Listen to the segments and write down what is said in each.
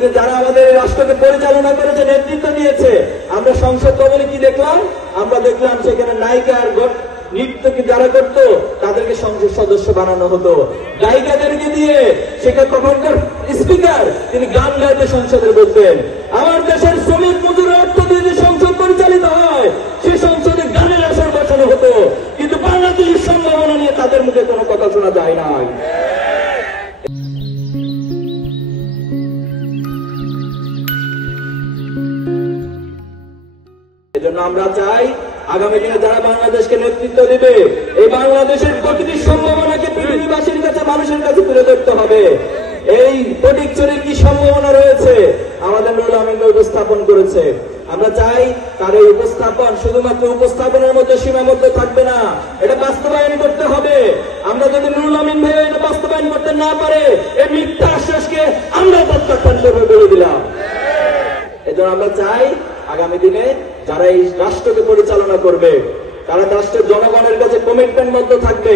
অতীতে যারা আমাদের রাষ্ট্রকে পরিচালনা করেছে, নেতৃত্ব দিয়েছে, আমরা সংসদ ভবনে কি দেখলাম? আমরা দেখলাম সেখানে নায়িকা আর নৃত্যকে যারা করতো তাদেরকে সংসদ সদস্য বানানো হতো, গায়িকাদেরকে দিয়ে সেখানে তখনকার স্পিকার তিনি গান গাইতে সংসদে বলতেন। আমার দেশের শ্রমিক মজুরের অর্থ দিয়ে যে সংসদ পরিচালিত হয়, সে সংসদে গানের আসর বসানো হতো, কিন্তু বাংলাদেশের সম্ভাবনা নিয়ে তাদের মুখে কোনো কথা শোনা যায় না। এজন্য আমরা চাই আগামী দিনে যারা বাংলাদেশকে নেতৃত্ব দেবে, এই বাংলাদেশের প্রতিটি সম্ভাবনাকে পৃথিবীবাসীর কাছে, মানুষের কাছে তুলে ধরতে হবে। এই ফটিকছড়ির কি সম্ভাবনা রয়েছে আমাদের নুরুল আমিন উপস্থাপন করেছে। আমরা চাই তার এই উপস্থাপন শুধুমাত্র উপস্থাপনের মধ্যে সীমাবদ্ধ থাকবে না, এটা বাস্তবায়ন করতে হবে। আমরা যদি নুরুল আমিন ভাই এটা বাস্তবায়ন করতে না পারে, এই মিথ্যা আশ্বাসকে আমরা প্রত্যাখ্যান বলে দিলাম। এজন্য আমরা চাই আগামী দিনে যারা এই রাষ্ট্রকে পরিচালনা করবে, তারা রাষ্ট্রের জনগণের কাছে কমিটমেন্ট বদ্ধ থাকবে,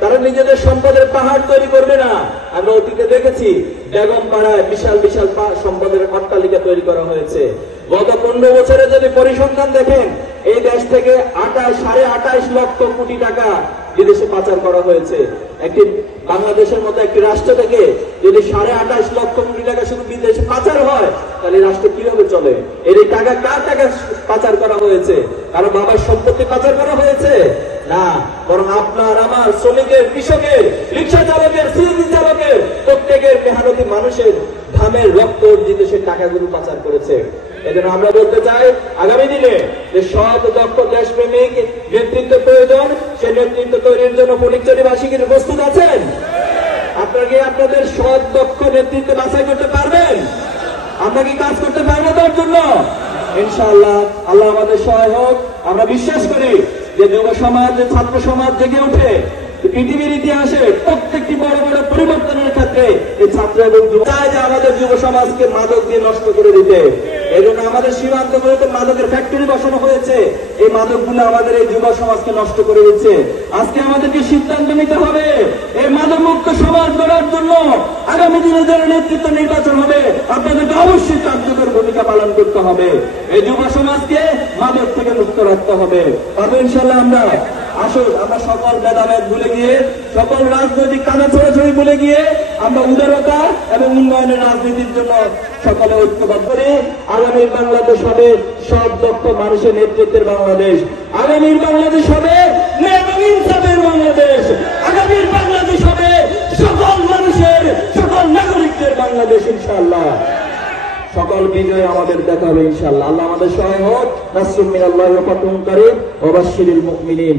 তারা নিজেদের সম্পদের পাহাড় তৈরি করবে না। আমরা অতীতে দেখেছি বেগমপাড়ায় বিশাল বিশাল সম্পদের অট্টালিকা তৈরি করা হয়েছে। গত 15 বছরে যদি পরিসংখ্যান দেখেন, এই দেশ থেকে 28.5 লক্ষ কোটি টাকা বিদেশে পাচার করা হয়েছে। একটি বাংলাদেশের মতো একটি রাষ্ট্র থেকে যদি 28.5 লক্ষ কোটি টাকা শুধু বিদেশে পাচার হয়, তাহলে রাষ্ট্র কিভাবে চলে? এই টাকা কার টাকা পাচার করা হয়েছে? কারো বাবার সম্পত্তি পাচার করা হয়েছে না, বরং আপনার আমার শ্রমিকের, কৃষকের, রিক্সা চালকের, সিএনজি চালকের, প্রত্যেকের মেহনতি মানুষের ঘামের রক্ত অর্জিত সে টাকাগুলো পাচার করেছে। এজন্য আমরা বলতে চাই আগামী দিনে যে সৎ দক্ষ দেশপ্রেমিক নেতৃত্ব প্রয়োজন, সেই নেতৃত্ব তৈরির জন্য ফটিকছড়িবাসী কি প্রস্তুত আছেন? আপনারা কি আপনাদের সৎ দক্ষ নেতৃত্ব বাছাই করতে পারবেন? আমরা কি কাজ করতে পারবো তার জন্য? ইনশাআল্লাহ আল্লাহ আমাদের সহায় হোক। আমরা বিশ্বাস করি যে যুব সমাজ, ছাত্র সমাজ জেগে উঠে পৃথিবীর ইতিহাসে প্রত্যেকটি বড় বড় পরিবর্তনের ক্ষেত্রে এই ছাত্র এবং যুব চায় যে আমাদের যুব সমাজকে মাদক দিয়ে নষ্ট করে দিতে। এই জন্য আমাদের সীমান্তগুলোতে মাদকের ফ্যাক্টরি বসানো হয়েছে। এই মাদকগুলো আমাদের এই যুব সমাজকে নষ্ট করে দিচ্ছে। আজকে আমাদেরকে সিদ্ধান্ত নিতে হবে এই মাদক মুক্ত সমাজ গড়ার জন্য। আগামী দিনে যারা নেতৃত্ব নির্বাচন হবে, আপনাদেরকে অবশ্যই কার্যকর ভূমিকা পালন করতে হবে। এই যুব সমাজকে মাদক থেকে মুক্ত রাখতে হবে। তবে ইনশাল্লাহ আমরা আসুন, আমরা সকল ভেদাভেদ ভুলে গিয়ে, সকল রাজনৈতিক কানা ছোড়াছড়ি ভুলে গিয়ে আমরা উদারতা এবং উন্নয়নের রাজনীতির জন্য সকলে ঐক্যবদ্ধ করে আগামীর বাংলাদেশ হবে সব দক্ষ মানুষের নেতৃত্বের বাংলাদেশ। আগামীর বাংলাদেশ হবে ন্যায় এবং ইনসাফের বাংলাদেশ। আগামীর বাংলাদেশ হবে সকল মানুষের, সকল নাগরিকদের বাংলাদেশ। ইনশাআল্লাহ সকল বিজয় আমাদের দেখা হবে ইনশাআল্লাহ। আল্লাহ আমাদের সহায় হোক। নাসরুম মিনাল্লাহি ওয়া ফাতহুন কারীম ওয়া বাশশিরিল মুমিনিন।